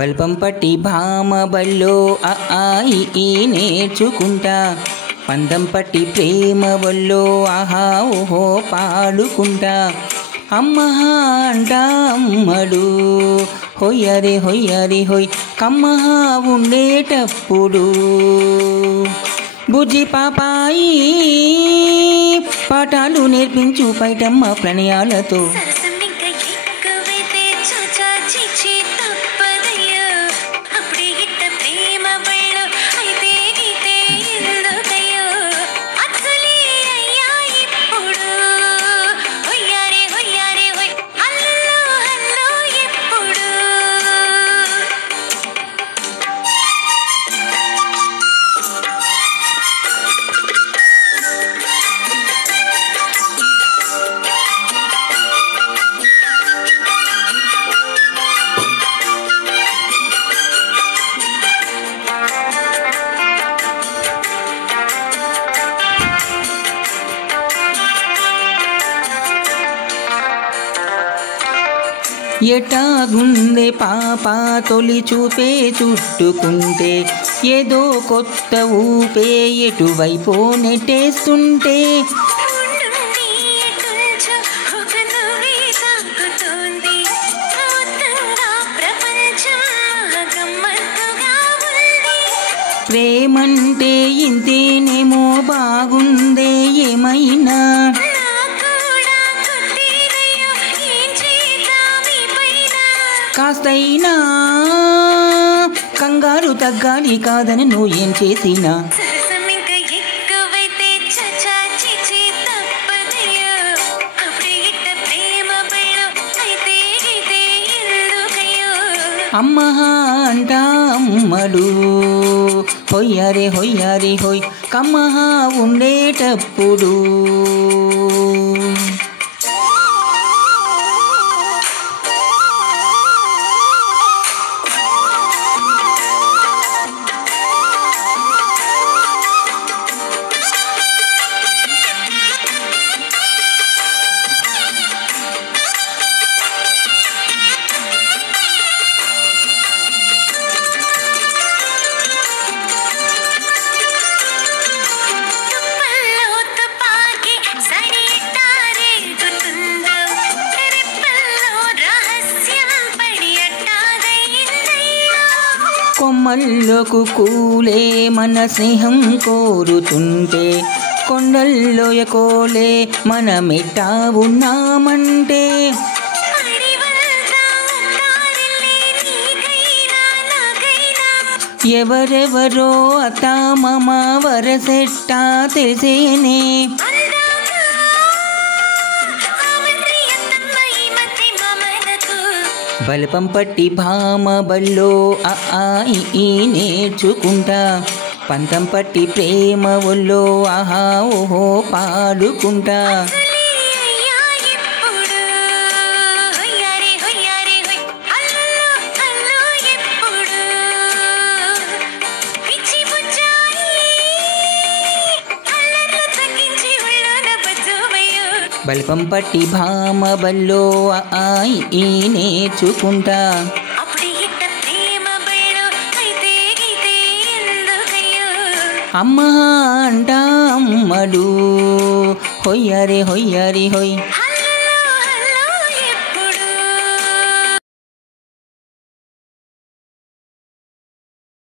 బల్పం పట్టి భామ బల్లో ఆ ఆ ఈ నేర్చుకుంటా, పందం పట్టి ప్రేమ వల్లో ఆహా ఓహో పాడుకుంటా. అమ్మ అంట అమ్మడు హొయ్యరే హొయ్యరే హొయ్ కమ్మ ఉండేటప్పుడు. బుజ్జి పాపాయి పాఠాలు నేర్పించు పైటమ్మ ప్రణయాలతో. ఎటాగుందే పాప తొలి చూపే చుట్టుకుంటే, ఏదో కొత్త ఊపే ఎటువైపో నెట్టేస్తుంటే. ప్రేమంటే ఇంతేనేమో బాగుందే ఏమైనా, కాస్తైనా కంగారు తగ్గాలి కాదని నువ్వు ఏం చేసినా. అమ్మ అంట అమ్మడు హొయ్యరే హొయ్యరే హొయ్ కమ్మ ఉండేటప్పుడు. కొమ్మల్లోకు కూలే మన స్నేహం కోరుతుంటే, కొండల్లో ఎకోలే మనమెట్టా ఉన్నామంటే. ఎవరెవరో అత్తామామ వరసెట్టా తెలిసేనే. బల్పం పట్టి భామ బల్లో ఆ ఆ ఈ నేర్చుకుంటా, పంతం పట్టి ప్రేమ ఒల్లో ఆహా ఓహో పాడుకుంటా. బల్పం పట్టి భామ బల్లో ఆ ఈ నేర్చుకుంటా. అమ్మ అంట అమ్మడు హొయ్యరే హొయ్యరే హొయ్.